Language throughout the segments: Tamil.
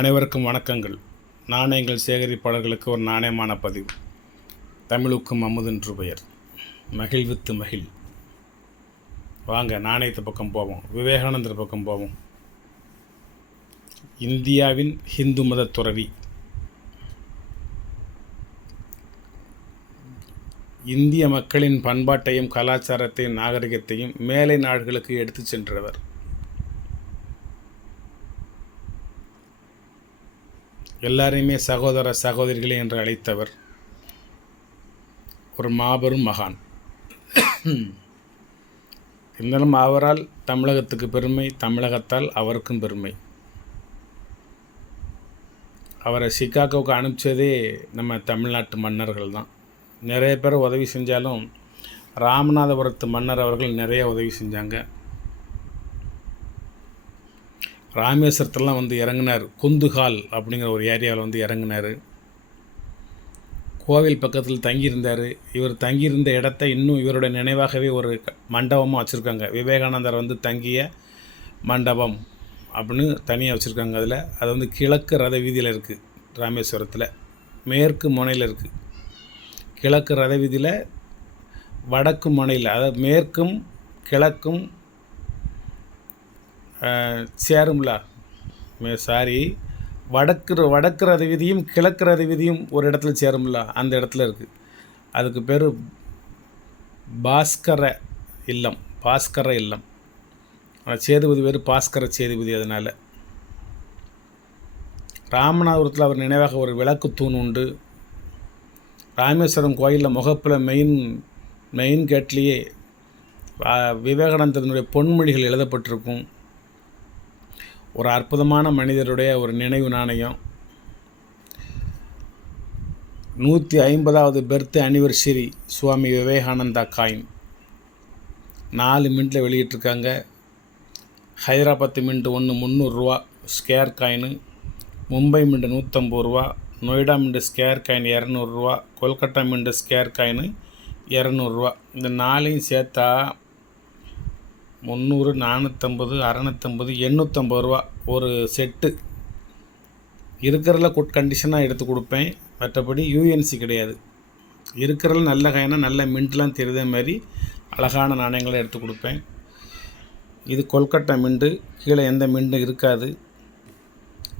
அனைவருக்கும் வணக்கங்கள். நாணயங்கள் சேகரிப்பாளர்களுக்கு ஒரு நாணயமான பதிவு. தமிழுக்கும் அமுதென்று பெயர். மகிழ்வித்து மகிழ். வாங்க நாணயத்து பக்கம் போவோம். விவேகானந்தர் பக்கம் போவோம். இந்தியாவின் ஹிந்து மத துறவி, இந்திய மக்களின் பண்பாட்டையும் கலாச்சாரத்தையும் நாகரிகத்தையும் மேலை நாடுகளுக்கு எடுத்து சென்றவர். எல்லாரையுமே சகோதர சகோதரிகளே என்று அழைத்தவர். ஒரு மாபெரும் மகான். இருந்தாலும் அவரால் தமிழகத்துக்கு பெருமை, தமிழகத்தால் அவருக்கும் பெருமை. அவரை சிகாகோவுக்கு அனுப்பிச்சதே நம்ம தமிழ்நாட்டு மன்னர்கள் தான். நிறைய பேர் உதவி செஞ்சாலும் ராமநாதபுரத்து மன்னர் அவர்கள் நிறைய உதவி செஞ்சாங்க. ராமேஸ்வரத்தெல்லாம் வந்து இறங்கினார். குந்துகால் அப்படிங்கிற ஒரு ஏரியாவில் வந்து இறங்கினார். கோவில் பக்கத்தில் தங்கியிருந்தார். இவர் தங்கியிருந்த இடத்த இன்னும் இவருடைய நினைவாகவே ஒரு மண்டபமாக வச்சுருக்காங்க. விவேகானந்தர் வந்து தங்கிய மண்டபம் அப்படின்னு தனியாக வச்சுருக்காங்க. அது வந்து கிழக்கு ரத வீதியில் இருக்குது. ராமேஸ்வரத்தில் மேற்கு முனையில் இருக்குது. கிழக்கு ரத வீதியில் வடக்கு முனையில், அதாவது மேற்கும் கிழக்கும் சேரும்ல. வடக்கு ரத வீதியும் கிழக்கு ரத வீதியும் ஒரு இடத்துல சேரும்ல, அந்த இடத்துல இருக்குது. அதுக்கு பேர் பாஸ்கர இல்லம். சேதுபதி பேர் பாஸ்கர சேதுபதி. அதனால் ராமநாதபுரத்தில் அவர் நினைவாக ஒரு விளக்கு தூண் உண்டு. ராமேஸ்வரம் கோயிலில் முகப்பில் மெயின் கேட்லேயே விவேகானந்தனுடைய பொன்மொழிகள் எழுதப்பட்டிருக்கும். ஒரு அற்புதமான மனிதருடைய ஒரு நினைவு நாணயம். 150வது birthday anniversary Swami Vivekananda coin 4 மின்ட்டில் வெளியிட்டிருக்காங்க. ஹைதராபாத் மின்ட் ஒன்று 300 ரூபா ஸ்கேர் காயின், மும்பை மின்ட் 150 ரூபா, நொய்டா மின்ட் ஸ்கேர் காயின் 200 ரூபா, கொல்கட்டா மின்ட் ஸ்கேர் காயின் 200 ரூபா. இந்த 4ஐயும் சேர்த்தா 300, 450, 650, 850 ரூபா ஒரு செட்டு. இருக்கிறதுல குட் கண்டிஷனாக எடுத்து கொடுப்பேன். மற்றபடி யூஎன்சி கிடையாது. இருக்கிறதுல நல்ல காயினாக நல்ல மின்ட்லாம் தெரியுதே மாதிரி அழகான நாணயங்களை எடுத்து கொடுப்பேன். இது கொல்கட்டா மின்ட்டு. கீழே எந்த மின்ட்டும் இருக்காது.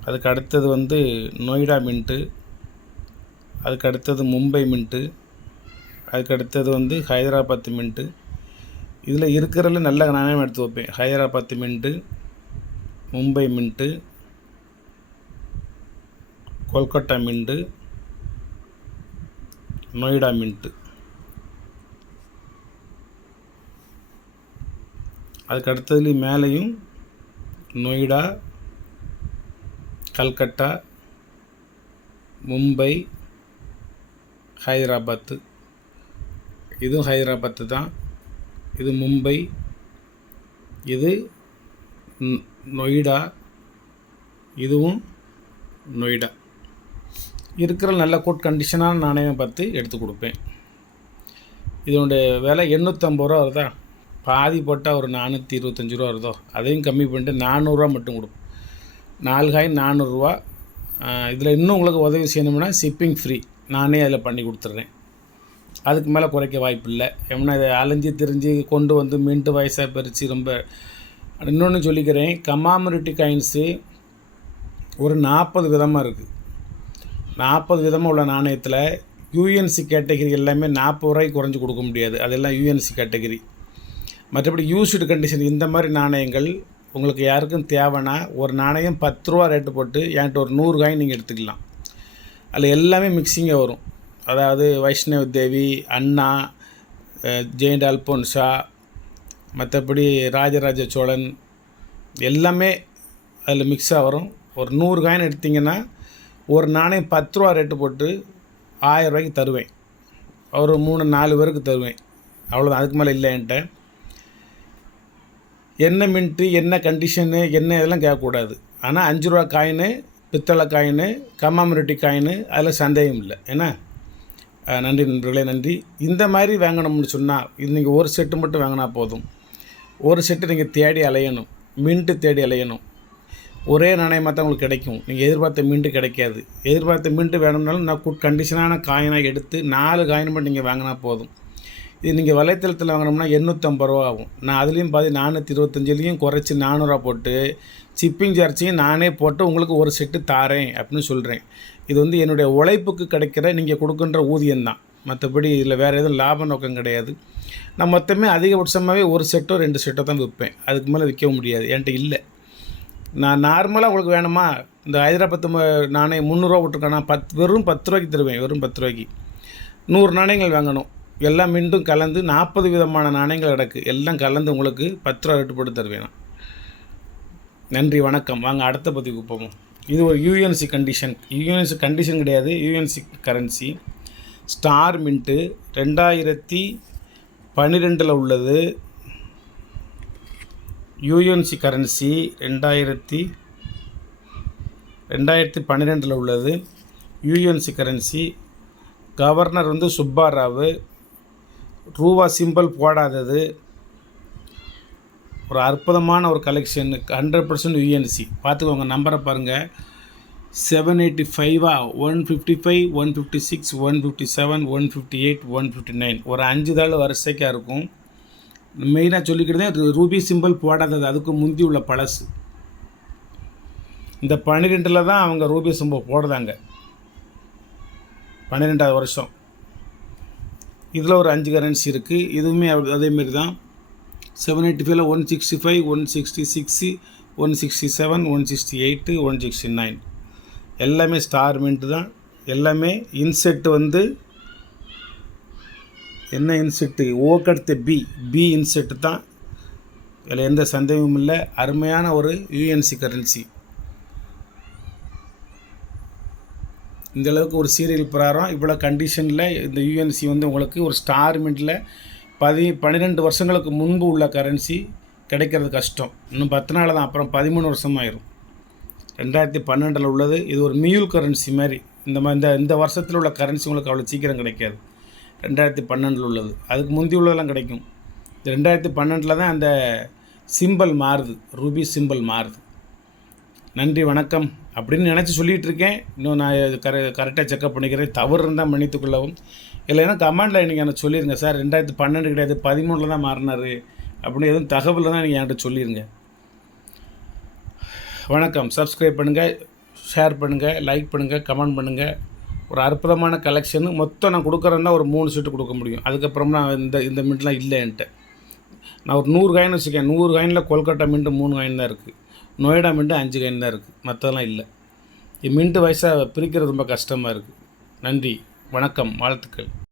அதுக்கு அடுத்தது வந்து நொய்டா மின்ட்டு. அதுக்கு அடுத்தது மும்பை மின்ட்டு. அதுக்கு அடுத்தது வந்து ஹைதராபாத் மின்ட்டு. இதில் இருக்கிறதுல நல்ல நாணயம் எடுத்து வைப்பேன். Hyderabad mint, Mumbai mint, Kolkata mint, Noida mint. அதுக்கு அடுத்ததுலேயும் மேலேயும் நொய்டா, கல்கட்டா, மும்பை, ஹைதராபாத்து. இதுவும் ஹைதராபாத்து தான். இது மும்பை, இது நொய்டா, இதுவும் நொய்டா. இருக்கிற நல்ல குட் கண்டிஷனான நாணயம் பார்த்து எடுத்து கொடுப்பேன். இதனுடைய விலை 850 ரூபா வருதா, பாதி போட்டால் ஒரு 425 ரூபா வருதோ, அதையும் கம்மி பண்ணிட்டு 400 ரூபா மட்டும் கொடுப்போம். 4 காயின் 400 ரூபா. இதில் இன்னும் உங்களுக்கு உதவி செய்யணும்னா ஷிப்பிங் ஃப்ரீ, நானே அதில் பண்ணி கொடுத்துட்றேன். அதுக்கு மேலே குறைக்க வாய்ப்பு இல்லை. ஏன்னா இதை அலைஞ்சி திரிஞ்சு கொண்டு வந்து மின்ட்டு வயசாக பறித்து ரொம்ப. இன்னொன்று சொல்லிக்கிறேன், கமாமரிட்டி காயின்ஸு ஒரு 40 விதமாக இருக்குது. 40 விதமாக உள்ள நாணயத்தில் யூஎன்சி கேட்டகரி எல்லாமே 40 ரூபாய்க்கு குறைஞ்சி கொடுக்க முடியாது. அதெல்லாம் யூஎன்சி கேட்டகரி. மற்றபடி யூஸ்டு கண்டிஷன் இந்த மாதிரி நாணயங்கள் உங்களுக்கு யாருக்கும் தேவைன்னா ஒரு நாணயம் 10 ரூபா ரேட்டு போட்டு என்கிட்ட ஒரு 100 காயின் நீங்கள் எடுத்துக்கலாம். அதில் எல்லாமே மிக்சிங்காக வரும். அதாவது வைஷ்ணவ தேவி, அண்ணா, ஜெயிண்ட் அல்போன்சா, மற்றபடி ராஜராஜ சோழன் எல்லாமே அதில் மிக்ஸாக வரும். ஒரு 100 காயின் எடுத்திங்கன்னா ஒரு நாணயம் 10 ரூபா ரேட்டு போட்டு 1000 ரூபாய்க்கு தருவேன். ஒரு 3-4 பேருக்கு தருவேன். அவ்வளோதான், அதுக்கு மேலே இல்லை என்கிட்ட. என்ன மின்ட்டு, என்ன கண்டிஷனு, என்ன இதெல்லாம் கேட்கக்கூடாது. ஆனால் 5 ரூபா காயின், பித்தளை காயின், கமாமரிட்டி காயின், அதில் சந்தேகம் இல்லை. ஏன்னா நன்றி நண்பர்களே, நன்றி. இந்த மாதிரி வாங்கணும்னு சொன்னால் இது நீங்கள் ஒரு செட்டு மட்டும் வாங்கினா போதும். ஒரு செட்டு நீங்கள் தேடி அலையணும், மின்ட்டு தேடி அலையணும். ஒரே நாணயமாக தான் உங்களுக்கு கிடைக்கும். நீங்கள் எதிர்பார்த்த மின்ட்டு கிடைக்காது. எதிர்பார்த்த மின்ட்டு வேணும்னாலும் நான் குட் கண்டிஷனான காயினாக எடுத்து 4 காயின் மட்டும் நீங்கள் வாங்கினா போதும். இது நீங்கள் வலைத்தளத்தில் வாங்கினோம்னா ரூ. 850 ஆகும். நான் அதுலேயும் பாதி 425லேயும் குறைச்சி 400 போட்டு ஷிப்பிங் சார்ஜையும் நானே போட்டு உங்களுக்கு ஒரு செட்டு தாரேன் அப்படின்னு சொல்கிறேன். இது வந்து என்னுடைய உழைப்புக்கு கிடைக்கிற நீங்கள் கொடுக்குன்ற ஊதியம்தான். மற்றபடி இதில் வேறு எதுவும் லாப நோக்கம் கிடையாது. நான் மொத்தமே அதிகபட்சமாகவே ஒரு செட்டோ 2 செட்டோ தான் விற்பேன். அதுக்கு மேலே விற்க முடியாது, என்கிட்ட இல்லை. நான் நார்மலாக உங்களுக்கு வேணுமா, இந்த ஹைதராபாத் நாணயம் 300 விட்ருக்கேன், நான் வெறும் 10 ரூபாய்க்கு தருவேன். வெறும் 10 ரூபாய்க்கு 100 நாணயங்கள் வாங்கணும். எல்லாம் மீண்டும் கலந்து 40 விதமான நாணயங்கள் கிடக்கு. எல்லாம் கலந்து உங்களுக்கு 10 ரூபா ரேட்டு போட்டு தருவேன் நான். நன்றி, வணக்கம். வாங்க அடுத்த பதிவுக்கு போவோம். இது ஒரு யூஎன்சி கண்டிஷன். யூஎன்சி கண்டிஷன் கிடையாது, யூஎன்சி கரன்சி. ஸ்டார் மின்ட்டு 2012 உள்ளது. யூஎன்சி கரன்சி 2012 உள்ளது. UNC currency. கவர்னர் வந்து சுப்பாராவ். ரூபா சிம்பிள் போடாதது. ஒரு அற்புதமான ஒரு கலெக்ஷன். 100% யூஎன்சி. பார்த்துக்கோங்க, நம்பரை பாருங்கள். 785 155 156 157 158 159. ஒரு 5 தாள் வரிசைக்காக இருக்கும். மெயினாக சொல்லிக்கிட்டு ரூபி சிம்பிள் போடாதது, அதுக்கு முந்தி உள்ள பழசு. இந்த 12 தான் அவங்க ரூபி சிம்பிள் போடுறாங்க. 12வது வருஷம். இதில் ஒரு 5 கரன்சி இருக்குது. இதுவுமே அதேமாரி தான். 785 165 166 167 168 169. எல்லாமே ஸ்டார் மின்ட்டு தான். எல்லாமே இன்செட்டு வந்து என்ன இன்செட்டு, ஓக்கடுத்த பி இன்செட்டு தான். இதில் எந்த சந்தேகமும் இல்லை. அருமையான ஒரு யூஎன்சி கரன்சி. இந்தளவுக்கு ஒரு சீரியல் பிரகாரம் இவ்வளோ கண்டிஷனில் இந்த யூஎன்சி வந்து உங்களுக்கு ஒரு ஸ்டார் மின்ட்டில் 12 வருஷங்களுக்கு முன்பு உள்ள கரன்சி கிடைக்கிறது கஷ்டம். இன்னும் 10 நாள் தான், அப்புறம் 13 வருஷமாயிரும். 2012 உள்ளது. இது ஒரு மியூல் கரன்சி மாதிரி. இந்த வருஷத்தில் உள்ள கரன்சி உங்களுக்கு அவ்வளோ சீக்கிரம் கிடைக்காது. 2012 உள்ளது. அதுக்கு முந்தி உள்ளதெல்லாம் கிடைக்கும். 2012 தான் அந்த சிம்பிள் மாறுது, ரூபி சிம்பிள் மாறுது. நன்றி, வணக்கம் அப்படின்னு நினச்சி சொல்லிகிட்டு இருக்கேன். இன்னும் நான் கரெக்டாக செக்கப் பண்ணிக்கிறேன். தவறு இருந்தால் மன்னித்துக்கொள்ளவும். இல்லைன்னா கமெண்டில் நீங்கள் எனக்கு சொல்லிடுங்க, சார் 2012 கிடையாது 13 தான் மாறினார் அப்படின்னு எதுவும் தகவல் தான் நீங்கள் என்கிட்ட சொல்லிடுங்க. வணக்கம். சப்ஸ்கிரைப் பண்ணுங்கள், ஷேர் பண்ணுங்கள், லைக் பண்ணுங்கள், கமெண்ட் பண்ணுங்கள். ஒரு அற்புதமான கலெக்ஷனு. மொத்தம் நான் கொடுக்குறேன்னா ஒரு 3 செட்டு கொடுக்க முடியும். அதுக்கப்புறம் நான் இந்த மின்ட்லாம் இல்லை என்கிட்ட. நான் ஒரு 100 காயின் வச்சுருக்கேன். 100 காயினில் கொல்கட்டா மின்ட்டு 3 காயின் தான் இருக்குது. நொய்டா மின்ட்டு 5 காயின் தான் இருக்குது. மற்றதெல்லாம் இல்லை. மின்ட்டு வயசாக பிரிக்கிறது ரொம்ப கஷ்டமாக இருக்குது. நன்றி, வணக்கம், வாழ்த்துக்கள்.